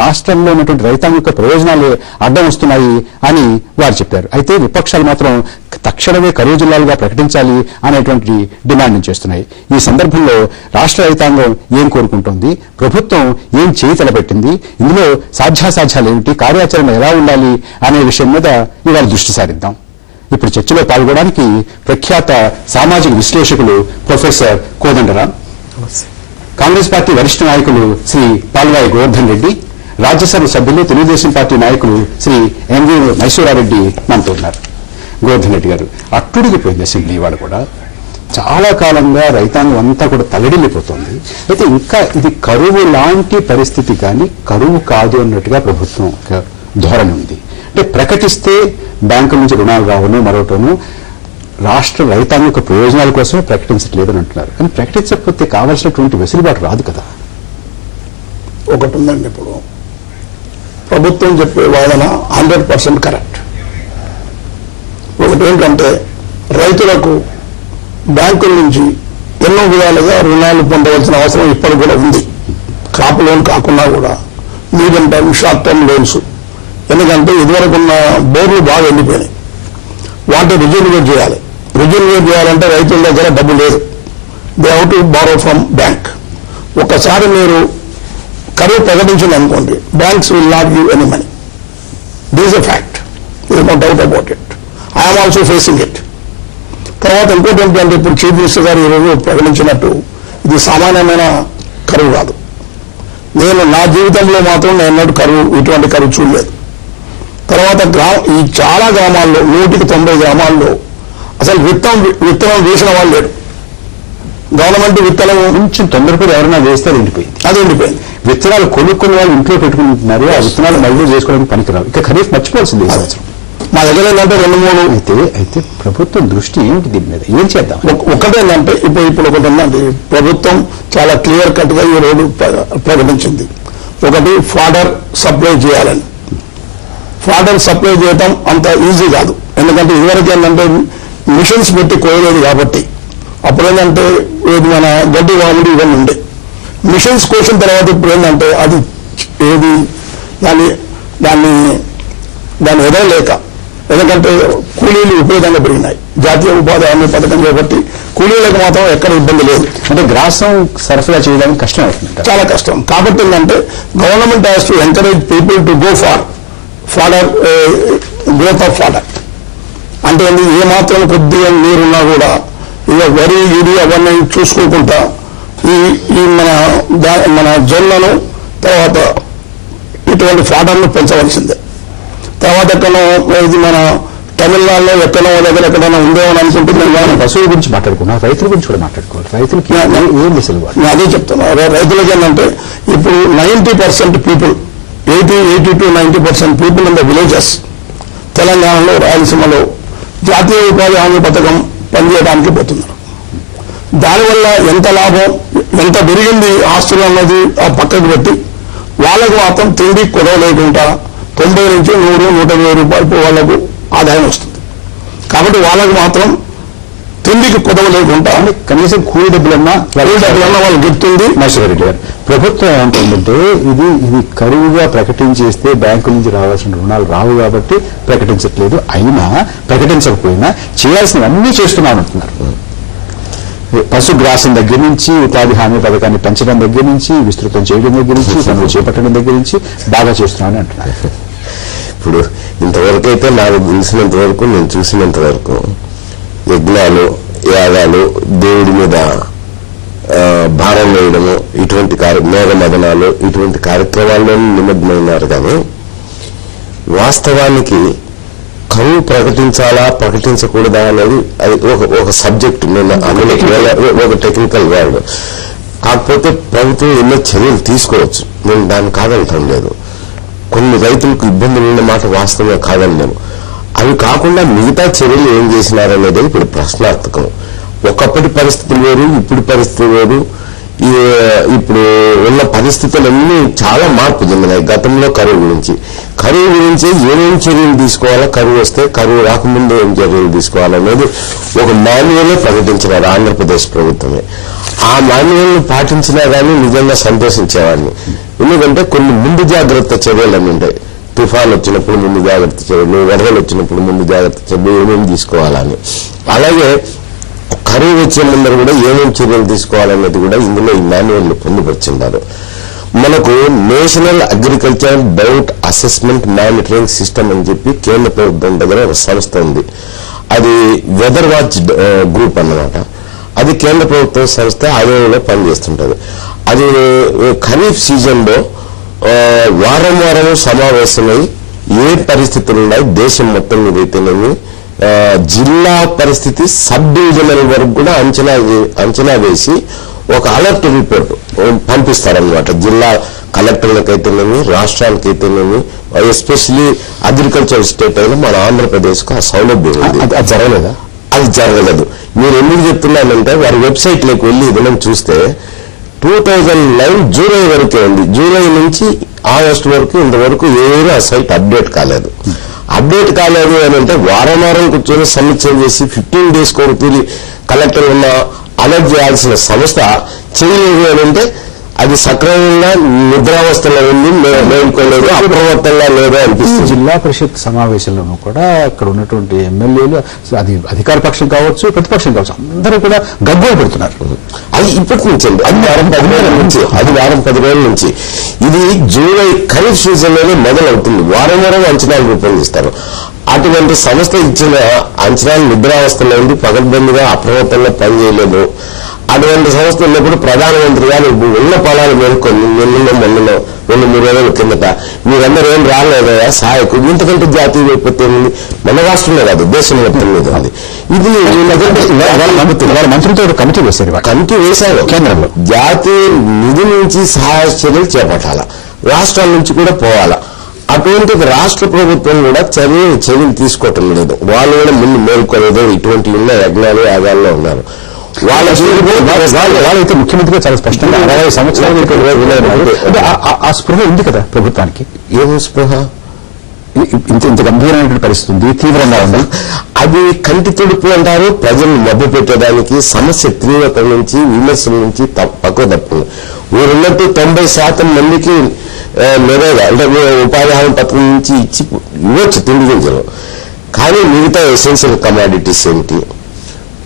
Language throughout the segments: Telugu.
రాష్ట్రంలో ఉన్నటువంటి రైతాంగ యొక్క ప్రయోజనాలు అడ్డం వస్తున్నాయి అని వారు చెప్పారు. అయితే విపక్షాలు మాత్రం తక్షణమే కరువు జిల్లాలుగా ప్రకటించాలి అనేటువంటి డిమాండ్ చేస్తున్నాయి. ఈ సందర్భంలో రాష్ట్ర రైతాంగం ఏం కోరుకుంటోంది, ప్రభుత్వం ఏం చేయి తలపెట్టింది, ఇందులో సాధ్యాసాధ్యాలు ఏమిటి, కార్యాచరణ ఎలా ఉండాలి అనే విషయం మీద ఇవాళ దృష్టి సారిద్దాం. ఇప్పుడు చర్చలో పాల్గొనడానికి ప్రఖ్యాత సామాజిక విశ్లేషకులు ప్రొఫెసర్ కోదండరాం, కాంగ్రెస్ పార్టీ వరిష్ఠ నాయకులు శ్రీ పాల్వాయి గోవర్ధన్ రెడ్డి, రాజ్యసభ సభ్యులు తెలుగుదేశం పార్టీ నాయకులు శ్రీ ఎంవి మైసూరారెడ్డి మనతో ఉన్నారు. గోవర్ధన్ రెడ్డి గారు, అట్టుడిగిపోయింది అసెంబ్లీ ఇవాళ కూడా. చాలా కాలంగా రైతాంగం అంతా కూడా తల్లడిల్లిపోతుంది. అయితే ఇంకా ఇది కరువు లాంటి పరిస్థితి కానీ కరువు కాదు అన్నట్టుగా ప్రభుత్వం ధోరణి ఉంది. అంటే ప్రకటిస్తే బ్యాంకుల నుంచి రుణాలు రావను మరొకటను రాష్ట్ర రైతాంగ యొక్క ప్రయోజనాల కోసమే ప్రకటించట్లేదని అంటున్నారు. కానీ ప్రకటించకపోతే కావాల్సినటువంటి వెసులుబాటు రాదు కదా. ఒకటి ఉందండి, ఇప్పుడు ప్రభుత్వం చెప్పే వాదన 100% కరెక్ట్. ఒకటి ఏంటంటే రైతులకు బ్యాంకుల నుంచి ఎన్నో విధాలుగా రుణాలు పొందవలసిన అవసరం ఇప్పటికి కూడా ఉంది. క్రాప్ లోన్ కాకుండా కూడా medium term, short term loans. ఎందుకంటే ఇదివరకు ఉన్న బోర్లు బాగా ఎండిపోయినాయి, వాటిని రిజర్వేట్ చేయాలి. రిజర్వేట్ చేయాలంటే రైతుల దగ్గర డబ్బు లేదు, they how to borrow from bank. ఒకసారి మీరు కరువు ప్రకటించింది అనుకోండి, banks will not give any money. This a fact, this no doubt about it. I'm also facing it. తర్వాత ఇంకోటి ఏంటంటే, ఇప్పుడు చీఫ్ మినిస్టర్ గారు ఈరోజు ప్రకటించినట్టు ఇది సామాన్యమైన కరువు కాదు. నేను నా జీవితంలో మాత్రం నేను ఇటువంటి కరువు చూడలేదు. తర్వాత ఈ చాలా గ్రామాల్లో 190 గ్రామాల్లో అసలు విత్తనం వేసిన వాళ్ళు లేరు. గవర్నమెంట్ విత్తనం కొంచెం తొందరపడి ఎవరైనా వేస్తే అది ఎండిపోయింది. విత్తనాలు కొనుక్కున్న వాళ్ళు ఇంట్లో పెట్టుకుంటున్నారు, ఆ విత్తనాలు మళ్ళీ చేసుకోవడానికి పనికిరావు. ఇక ఖరీఫ్ మర్చిపోవాల్సింది ఈ సంవత్సరం. మా దగ్గర ఏంటంటే 2-3 అయితే ప్రభుత్వం దృష్టి ఏంటి దీని మీద, ఏం చేద్దాం? ఒకటేంటంటే ఇప్పుడు ఒకటి ఉందండి, ప్రభుత్వం చాలా క్లియర్ కట్ గా ఈ రోజు ప్రకటించింది. ఒకటి ఫాడర్ సప్లై చేయాలని. ఫాడర్ సప్లై చేయటం అంత ఈజీ కాదు, ఎందుకంటే ఇదివరకు ఏంటంటే మిషన్స్ పెట్టి కోయలేదు కాబట్టి. అప్పుడు ఏంటంటే మన గడ్డి వాముడు ఇవన్నీ ఉండే. మిషన్స్ కోసిన తర్వాత ఇప్పుడు ఏంటంటే అది ఏది దాన్ని ఎదగలేక, ఎందుకంటే కూలీలు విపరీతంగా పెరిగినాయి. జాతీయ ఉపాధి హామీ పథకం కాబట్టి కూలీలకు మాత్రం ఎక్కడ ఇబ్బంది లేదు. అంటే గ్రాసం సరఫరా చేయడానికి కష్టం అవుతుంది, చాలా కష్టం. కాబట్టి ఏంటంటే government has to encourage people to go fodder growth of fodder. అంటే ఏ మాత్రం కొద్దిగా నీరున్నా కూడా ఇక వరి ఇది అవన్నీ చూసుకోకుండా ఈ మన జొన్నను తర్వాత ఇటువంటి ఫాడర్ను పెంచవలసిందే. తర్వాత ఇది మన తమిళనాడులో ఎక్కడైనా ఉందేమని అనుకుంటున్నాను. పశువుల గురించి మాట్లాడుకున్నా, రైతుల గురించి కూడా మాట్లాడుకోవాలి. రైతులకి ఏం వెసులుబాటు? నేను అదే చెప్తున్నా. రైతులకి ఏంటంటే ఇప్పుడు 90% people, 80 to 90% people in the villages తెలంగాణలో, రాయలసీమలో జాతీయ ఉపాధి హామీ పథకం పనిచేయడానికి పోతున్నారు. దానివల్ల ఎంత లాభం, ఎంత పెరిగింది ఆస్తులు అన్నది ఆ పక్కకు పెట్టి వాళ్ళకు మాత్రం తిండి కొదవ లేకుండా 90 నుంచి 100-120 రూపాయలు వాళ్ళకు ఆదాయం వస్తుంది. కాబట్టి వాళ్ళకు మాత్రం తిండికి కొదవ లేకుండా కనీసం కూలి డబ్బులన్నా వాళ్ళు చెప్తుంది. మైసూరారెడ్డి గారు, ప్రభుత్వం ఏమంటుందంటే ఇది కరువుగా ప్రకటించేస్తే బ్యాంకు నుంచి రావాల్సిన రుణాలు రావు కాబట్టి ప్రకటించట్లేదు, అయినా ప్రకటించకపోయినా చేయాల్సినవన్నీ చేస్తున్నామంటున్నారు. పశుగ్రాసం దగ్గర నుంచి ఉపాధి హామీ పథకాన్ని పెంచడం దగ్గర నుంచి, విస్తృతం చేయడం దగ్గర నుంచి, పనులు చేపట్టడం దగ్గర నుంచి బాగా చేస్తున్నామని అంటున్నారు. ఇప్పుడు ఇంతవరకు అయితే నాకు తెలిసినంత వరకు, నేను చూసినంత వరకు యజ్ఞాలు, యాగాలు, దేవుడి మీద భారం వేయడము, ఇటువంటి మేఘమదనాలు, ఇటువంటి కార్యక్రమాల్లో నిమగ్నమైనారు. కానీ వాస్తవానికి కరువు ప్రకటించాలా ప్రకటించకూడదా అనేది అది ఒక సబ్జెక్ట్, ఒక టెక్నికల్ వర్డ్. కాకపోతే ప్రభుత్వం ఎన్నో చర్యలు తీసుకోవచ్చు, నేను దాన్ని కాదంటాం లేదు. కొన్ని రైతులకు ఇబ్బందులు ఉన్న మాట వాస్తవంగా కాదన్నాను. అవి కాకుండా మిగతా చర్యలు ఏం చేసినారనేది ఇప్పుడు ప్రశ్నార్థకం. ఒకప్పటి పరిస్థితులు వేరు, ఇప్పుడు పరిస్థితులు వేరు. ఇప్పుడు ఉన్న పరిస్థితులన్నీ చాలా మార్పు చెందినాయి. గతంలో కరువు గురించి ఏమేమి చర్యలు తీసుకోవాలా, కరువు వస్తే కరువు రాకముందే ఏం చర్యలు తీసుకోవాలనేది ఒక మాన్యువల్ ప్రకటించినారు ఆంధ్రప్రదేశ్ ప్రభుత్వమే. ఆ మాన్యువల్ పాటించినా కానీ నిజంగా సంతోషించేవాడిని. ఎందుకంటే కొన్ని ముందు జాగ్రత్త చర్యలు అన్నీ ఉంటాయి. తుఫాన్ వచ్చినప్పుడు ముందు జాగ్రత్త చర్యలు, వరదలు వచ్చినప్పుడు ముందు జాగ్రత్త చర్యలు ఏమేమి తీసుకోవాలని, అలాగే కరువు వచ్చే ముందర కూడా ఏమేమి చర్యలు తీసుకోవాలనేది కూడా ఇందులో ఈ మాన్యువల్ పొందుపరిచిండారు. మనకు national agriculture doubt assessment monitoring system అని చెప్పి కేంద్ర ప్రభుత్వం దగ్గర ఒక సంస్థ ఉంది. అది వెదర్ వాచ్ గ్రూప్ అన్నమాట. అది కేంద్ర ప్రభుత్వ సంస్థ ఆధ్వర్యంలో పనిచేస్తుంటది. అది ఖరీఫ్ సీజన్ లో వారం సమావేశమై ఏ పరిస్థితులు ఉన్నాయి దేశం మొత్తం మీద అయితేనేమి, జిల్లా పరిస్థితి, సబ్ డివిజనల్ వరకు కూడా అంచనా వేసి ఒక అలర్ట్ రిపోర్ట్ పంపిస్తారనమాట. జిల్లా కలెక్టర్లకైతేనేమి, రాష్ట్రాలకైతేనేమి, ఎస్పెషలీ అగ్రికల్చర్ స్టేట్ అయినా మన ఆంధ్రప్రదేశ్కు ఆ సౌలభ్యం ఉంది. అది జరగలేదా? అది జరగలేదు. మీరు ఎందుకు చెప్తున్నానంటే వారి వెబ్సైట్ లోకి వెళ్ళి మనం చూస్తే 2009 జూలై వరకే ఉంది. జూలై నుంచి ఆగస్టు వరకు ఇంతవరకు ఏదో ఆ సైట్ అప్డేట్ కాలేదు. అప్డేట్ కాలేదు అని అంటే వారం కూర్చొని సమీక్ష చేసి 15 days కొరకు కలెక్టర్ ఉన్న అలర్ట్ చేయాల్సిన సంస్థ చేయలేదు అని అంటే అది సక్రమంగా నిద్రావస్థలో ఉంది, మేల్కోలేదు, అప్రమత్తంగా లేదు అనిపిస్తుంది. జిల్లా పరిషత్ సమావేశంలోనూ కూడా అక్కడ ఉన్నటువంటి ఎమ్మెల్యేలు, అది అధికార పక్షం కావచ్చు, ప్రతిపక్షం కావచ్చు, అందరూ కూడా గగ్గోలు పెడుతున్నారు. అది ఇప్పటి నుంచి అండి, అది వారం 10 రోజుల నుంచి. ఇది జూలై ఖరీఫ్ సీజన్ లోనే మొదలవుతుంది. వారం అంచనాలు రూపొందిస్తారు. అటువంటి సంస్థ ఇచ్చిన అంచనాలు నిద్రావస్థలో ఉంది, పగడ్బందీగా అప్రమత్తంగా పనిచేయలేదు. అటువంటి సంస్థ ఉన్నప్పుడు ప్రధానమంత్రి గారు ఉన్న పొలాలు మేల్కొని మొన్నలో 2-3 రోజుల కిందట మీరందరూ ఏం రాలేదా సహాయకు, ఇంతకంటే జాతీయ విపత్తి ఏమింది, మన రాష్ట్రంలో కాదు దేశం మొత్తం మీద ఉంది. ఇది మంత్రులతో కమిటీ వేశారు. కమిటీ వేశారు కేంద్రంలో. జాతీయ నిధి నుంచి సహాయ చర్యలు చేపట్టాలా, రాష్ట్రాల నుంచి కూడా పోవాలా. అటువంటి రాష్ట్ర ప్రభుత్వం కూడా చర్యలు తీసుకోవటం లేదు. వాళ్ళు కూడా ముందు మేల్కోలేదు. ఇటువంటి ఉన్న యజ్ఞాలు యాగాల్లో ఉన్నారు. వాళ్ళైతే ముఖ్యమంత్రిగా చాలా స్పష్టంగా 60 సంవత్సరాలు ఆ స్పృహ ఉంది కదా ప్రభుత్వానికి. ఏమో స్పృహ, ఇంత గంభీరమైనటువంటి పరిస్థితి ఉంది, తీవ్రంగా ఉంది. అది కంటి తుడుపు అంటారు. ప్రజలను మభ్య పెట్టడానికి, సమస్య తీవ్రత నుంచి, విమర్శల నుంచి పక్కకు తప్పుతుంది. వీరున్నట్టు 90% మందికి నెరవేరా అంటే ఉపాధి హామీ పథకం నుంచి ఇవ్వచ్చు తిండి గింజలు. కానీ మిగతా ఎసెన్షియల్ కమాడిటీస్ ఏమిటి,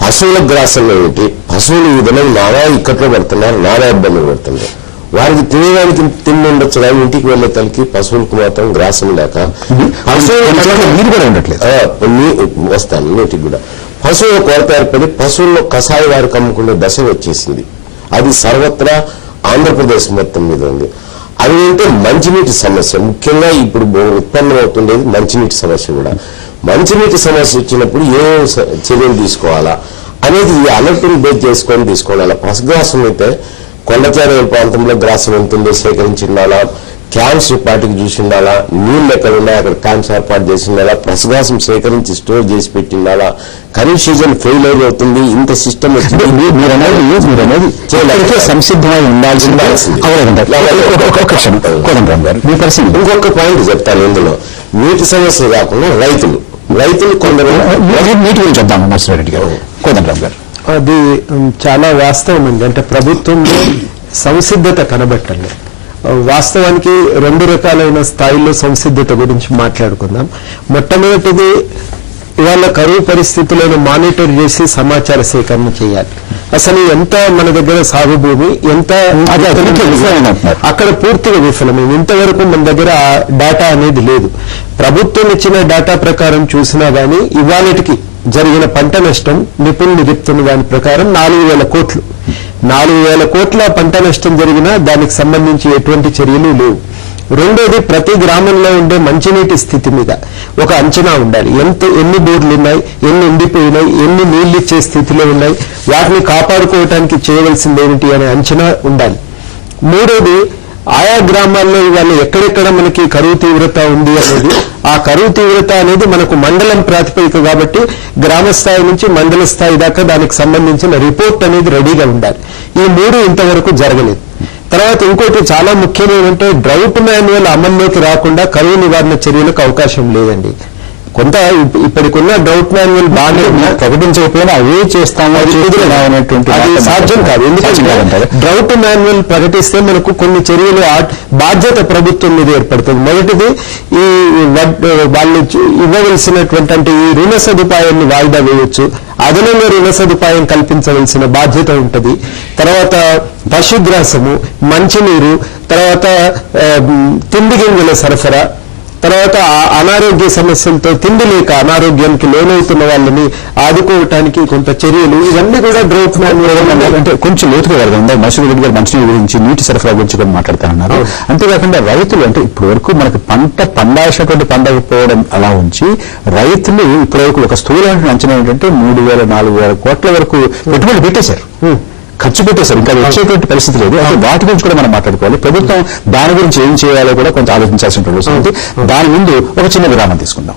పశువుల గ్రాసం ఏమిటి, పశువులు ఈ విధంగా నానా ఇక్కట్లో పెడుతున్నారు, నానా ఇబ్బందులు పెడుతున్నారు. వారికి తినడానికి తిండి ఉండొచ్చు కానీ ఇంటికి వెళ్లే తలకి పశువులకు మాత్రం గ్రాసం లేక నీరు కూడా ఉండట్లేదు. వస్తాను నీటికి కూడా పశువుల కొరత ఏర్పడి పశువుల్లో కషాయ వారికి అమ్ముకునే దశ వచ్చేసింది. అది సర్వత్రా ఆంధ్రప్రదేశ్ మొత్తం మీద ఉంది. అది అంటే మంచినీటి సమస్య, ముఖ్యంగా ఇప్పుడు ఉత్పన్నమవుతుండేది మంచినీటి సమస్య కూడా. మంచినీటి సమస్య వచ్చినప్పుడు ఏ చర్యలు తీసుకోవాలా అనేది ఈ అలర్ట్ని బేస్ చేసుకొని తీసుకోవాలి. పశుగ్రాసం అయితే కొండచేర ప్రాంతంలో గ్రాసం ఎంతుందో సేకరించి ఉండాలా, క్యాంప్స్ పార్టీకి చూసి ఉండాలా, నీళ్ళు ఎక్కడ ఉన్నాయి అక్కడ క్యాంప్స్ ఏర్పాటు చేసి ఉండాలా, పశుగ్రాసం సేకరించి స్టోర్ చేసి పెట్టి ఉండాలా. ఖరీఫ్ సీజన్ ఫెయిల్ అవుతుంది. ఇంత సిస్టమ్ వచ్చింది. సంసిద్ధమై ఉండాల్సింది. ఇంకొక పాయింట్ చెప్తాను ఇందులో. నీటి సమస్య కాకుండా రైతులు కొందరు నీటి గురించి చెప్తాము నర్సిరెడ్డి గారు, కోదండరామ్ గారు. అది చాలా వాస్తవం అండి. అంటే ప్రభుత్వంలో సంసిద్ధత కనబట్టలేదు. వాస్తవానికి 2 రకాలైన స్థాయిలో సంసిద్ధత గురించి మాట్లాడుకుందాం. మొట్టమొదటిది ఇవాళ కరువు పరిస్థితులను మానిటర్ చేసి సమాచార సేకరణ చేయాలి. అసలు ఎంత మన దగ్గర సాగు భూమి ఎంత అక్కడ పూర్తిగా విఫలమైంది. ఇంతవరకు మన దగ్గర డేటా అనేది లేదు. ప్రభుత్వం ఇచ్చిన డేటా ప్రకారం చూసినా గానీ ఇవాళకి జరిగిన పంట నష్టం నిపుణులు చెప్తున్న దాని ప్రకారం 4,000 కోట్లు. 4,000 కోట్ల పంట నష్టం జరిగినా దానికి సంబంధించి ఎటువంటి చర్యలు లేవు. రెండోది, ప్రతి గ్రామంలో ఉండే మంచినీటి స్థితి మీద ఒక అంచనా ఉండాలి. ఎన్ని బోర్లు ఉన్నాయి, ఎన్ని ఎండిపోయినాయి, ఎన్ని నీళ్లు ఇచ్చే స్థితిలో ఉన్నాయి, వాటిని కాపాడుకోవటానికి చేయవలసింది ఏమిటి అనే అంచనా ఉండాలి. మూడోది, ఆయా గ్రామాల్లో ఇవాళ ఎక్కడెక్కడ మనకి కరువు తీవ్రత ఉంది అనేది, ఆ కరువు తీవ్రత అనేది మనకు మండలం ప్రాతిపదిక కాబట్టి గ్రామ స్థాయి నుంచి మండల స్థాయి దాకా దానికి సంబంధించిన రిపోర్ట్ అనేది రెడీగా ఉండాలి. ఈ 3 ఇంతవరకు జరగలేదు. తర్వాత ఇంకోటి చాలా ముఖ్యం ఏమంటే డ్రౌట్ మాన్యువల్ అమల్లోకి రాకుండా కరువు నివారణ చర్యలకు అవకాశం లేదండి. కొంత ఇప్పటికున్న డ్రౌట్ మాన్యువల్ బాగానే ఉంది. ప్రకటించకపోయినా అవే చేస్తాము అనేటువంటి అది సాధ్యం కాదు. ఎందుకంటే డ్రౌట్ మాన్యువల్ ప్రకటిస్తే మనకు కొన్ని చర్యలు బాధ్యత ప్రభుత్వం మీద ఏర్పడుతుంది. మొదటిది ఈ వాళ్ళు ఇవ్వవలసినటువంటి అంటే ఈ రుణ సదుపాయాన్ని వాయిదా వేయొచ్చు, అదనంగా రుణ సదుపాయం కల్పించవలసిన బాధ్యత ఉంటుంది. తర్వాత పశుగ్రాసము, మంచినీరు, తర్వాత తిండి గింజల సరఫరా, తర్వాత అనారోగ్య సమస్యలతో తిండి లేక అనారోగ్యానికి లోనవుతున్న వాళ్ళని ఆదుకోవటానికి కొంత చర్యలు, ఇవన్నీ కూడా డ్రౌట్ మాన్యువల్ అంటే కొంచెం లోతుగా వెళ్దాం. మసూద్ రెడ్డి గారు మంచినీరు గురించి, నీటి సరఫరా గురించి కూడా మాట్లాడుతున్నారు. అంతేకాకుండా రైతులు అంటే ఇప్పటి వరకు మనకి పంట పండాల్సినటువంటి పండకపోవడం అలా ఉంచి రైతులు ఇప్పటి వరకు ఒక స్థూలమైన అంచనా ఏంటంటే 3,000-4,000 కోట్ల వరకు పెట్టుబడి పెట్టేశారు, ఖర్చు పెట్టేశారు. ఇంకా వచ్చేటువంటి పరిస్థితి లేదు. అంటే వాటి గురించి కూడా మనం మాట్లాడుకోవాలి. ప్రభుత్వం దాని గురించి ఏం చేయాలో కూడా కొంత ఆలోచించాల్సిన అవసరం ఉంది. దాని ముందు ఒక చిన్న విరామం తీసుకుందాం.